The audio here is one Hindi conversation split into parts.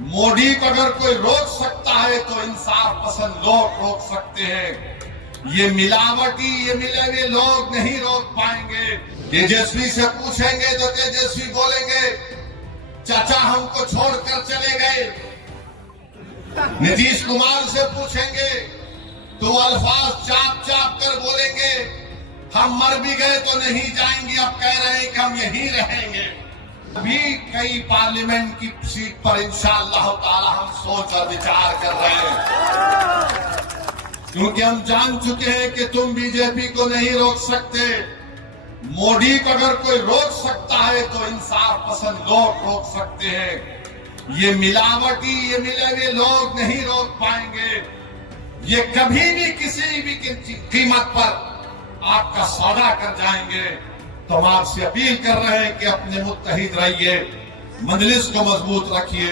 मोदी को अगर कोई रोक सकता है तो इंसाफ पसंद लोग रोक सकते हैं। ये मिलावटी, ये मिले हुए लोग नहीं रोक पाएंगे। तेजस्वी से पूछेंगे तो तेजस्वी बोलेंगे चाचा हमको छोड़कर चले गए। नीतीश कुमार से पूछेंगे तो अल्फाज चाप चाप कर बोलेंगे हम मर भी गए तो नहीं जाएंगे, अब कह रहे हैं कि हम यहीं रहेंगे। अभी कई पार्लियामेंट की सीट पर इंशाअल्लाह ताला हम सोच और विचार कर रहे हैं, क्योंकि हम जान चुके हैं कि तुम बीजेपी को नहीं रोक सकते। मोदी को अगर कोई रोक सकता है तो इंसाफ पसंद लोग रोक सकते हैं। ये मिलावटी, ये मिले हुए लोग नहीं रोक पाएंगे। ये कभी भी किसी भी कीमत पर आपका सौदा कर जाएंगे। तो हम आपसे अपील कर रहे हैं कि अपने मुत्तहिद रहिए, मजलिस को मजबूत रखिए,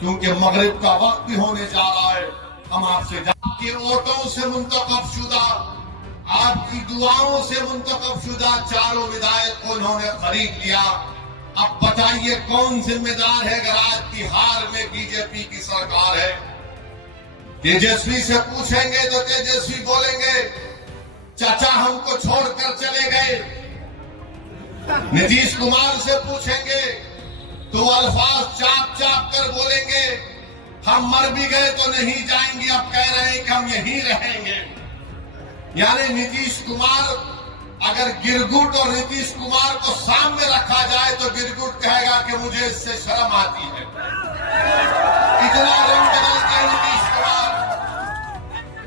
क्योंकि मगरिब का वक्त भी होने जा रहा है। हम आपसे आपके वोटों से मुंतखब शुदा, आपकी दुआओं से मुंतखब शुदा चारों विधायक को उन्होंने खरीद लिया। अब बताइए कौन जिम्मेदार है अगर आज बिहार में बीजेपी की सरकार है? तेजस्वी से पूछेंगे तो तेजस्वी बोलेंगे चाचा हमको छोड़कर चले गए। नीतीश कुमार से पूछेंगे तो अल्फाज चाप चाप कर बोलेंगे हम मर भी गए तो नहीं जाएंगे, अब कह रहे हैं कि हम यहीं रहेंगे। यानी नीतीश कुमार, अगर गिरगुट और नीतीश कुमार को सामने रखा जाए तो गिरगुट कहेगा कि मुझे इससे शर्म आती है। इतना रंग बदलते हैं नीतीश कुमार,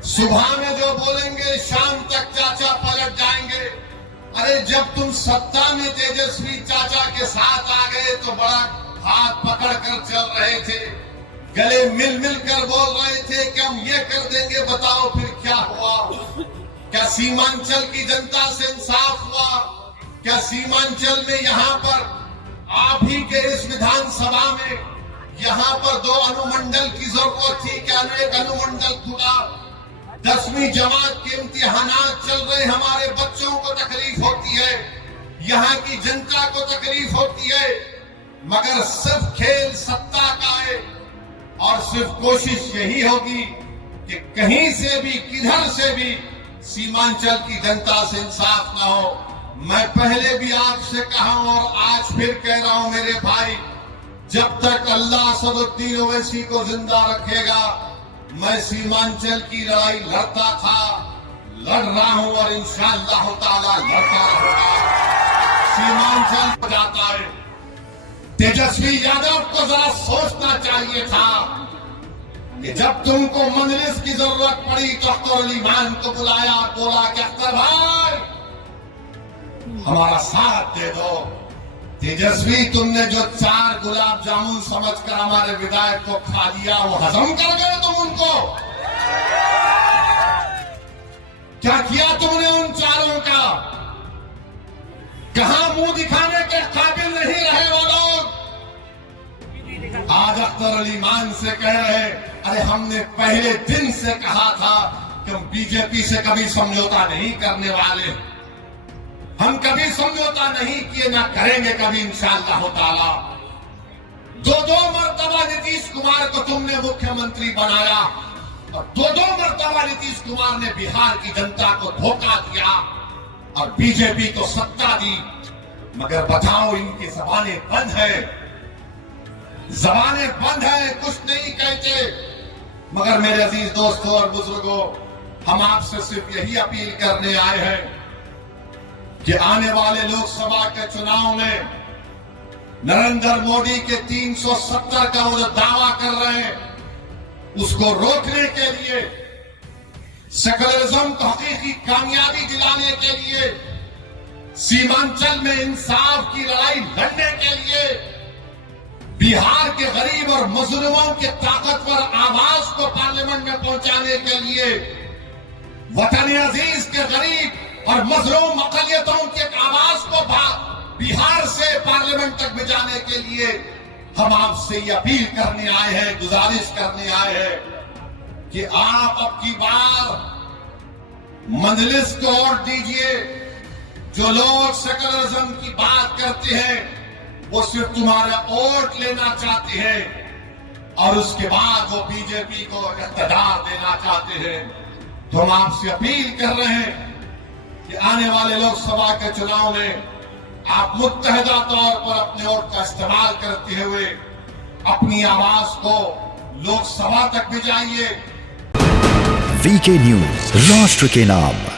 सुबह में जो बोलेंगे शाम तक चाचा पलट जाएंगे। अरे जब तुम सत्ता में तेजस्वी चाचा के साथ आ गए तो बड़ा हाथ पकड़ कर चल रहे थे, गले मिल मिल कर बोल रहे थे कि हम ये कर देंगे, बताओ फिर क्या हुआ? क्या सीमांचल की जनता से इंसाफ हुआ? क्या सीमांचल में यहाँ पर आप ही के इस विधानसभा में यहाँ पर 2 अनुमंडल की जरूरत थी, क्या एक अनुमंडल खुला? 10वीं जमात के इम्तिहानात चल रहे, हमारे बच्चों को तकलीफ होती है, यहाँ की जनता को तकलीफ होती है, मगर सिर्फ खेल सत्ता का है और सिर्फ कोशिश यही होगी कि कहीं से भी किधर से भी सीमांचल की जनता से इंसाफ ना हो। मैं पहले भी आपसे कहा हूं और आज फिर कह रहा हूं मेरे भाई, जब तक अल्लाह असदुद्दीन ओवैसी को जिंदा रखेगा मैं सीमांचल की लड़ाई लड़ता था, लड़ रहा हूं और इंशाअल्लाह ताला लड़ता रहूंगा। सीमांचल हो जाता है। तेजस्वी यादव को जरा सोचना चाहिए था कि जब तुमको मजलिस की जरूरत पड़ी तो अख्तर अली खान को बुलाया, बोला कि अख्तर भाई हमारा साथ दे दो। तेजस्वी तुमने जो 4 गुलाब जामुन समझकर हमारे विधायक को खा लिया, वो हजम कर गए तुम उनको? क्या किया तुमने उन 4 का? कहां मुंह दिखाने के काबिल नहीं रहे वो लोग? आज अख्तर अली खान से कह रहे अरे हमने पहले दिन से कहा था कि हम बीजेपी से कभी समझौता नहीं करने वाले, हम कभी समझौता नहीं किए, ना करेंगे कभी इंशाअल्लाह ताला। 2 मरतबा नीतीश कुमार को तुमने मुख्यमंत्री बनाया और 2 मरतबा नीतीश कुमार ने बिहार की जनता को धोखा दिया और बीजेपी को सत्ता दी। मगर बताओ इनकी जबानें बंद है, जबानें बंद है, कुछ नहीं कहते। मगर मेरे अजीज दोस्तों और बुजुर्गों, हम आपसे सिर्फ यही अपील करने आए हैं कि आने वाले लोकसभा के चुनाव में नरेंद्र मोदी के 370 का वो जो दावा कर रहे हैं उसको रोकने के लिए, सेकुलरिज्म को हकीकी कामयाबी दिलाने के लिए, सीमांचल में इंसाफ की लड़ाई लड़ने के लिए, बिहार के गरीब और मजलूमों के ताकतवर आवाज को पार्लियामेंट में पहुंचाने के लिए, वतन अजीज के गरीब और मजलूम अकलियतों की आवाज को बिहार से पार्लियामेंट तक भिजाने के लिए हम आपसे ये अपील करने आए हैं, गुजारिश करने आए हैं कि आप अब की बार मजलिस को वोट दीजिए। जो लोग सेकुलरिज्म की बात करते हैं वो सिर्फ तुम्हारा वोट लेना चाहते हैं। और उसके बाद वो बीजेपी को इक़्तिदार देना चाहते हैं। तो हम आपसे अपील कर रहे हैं कि आने वाले लोकसभा के चुनाव में आप मुत्तहिदा तौर पर अपने वोट का इस्तेमाल करते हुए अपनी आवाज को लोकसभा तक भिजाइए। वीके न्यूज, राष्ट्र के नाम।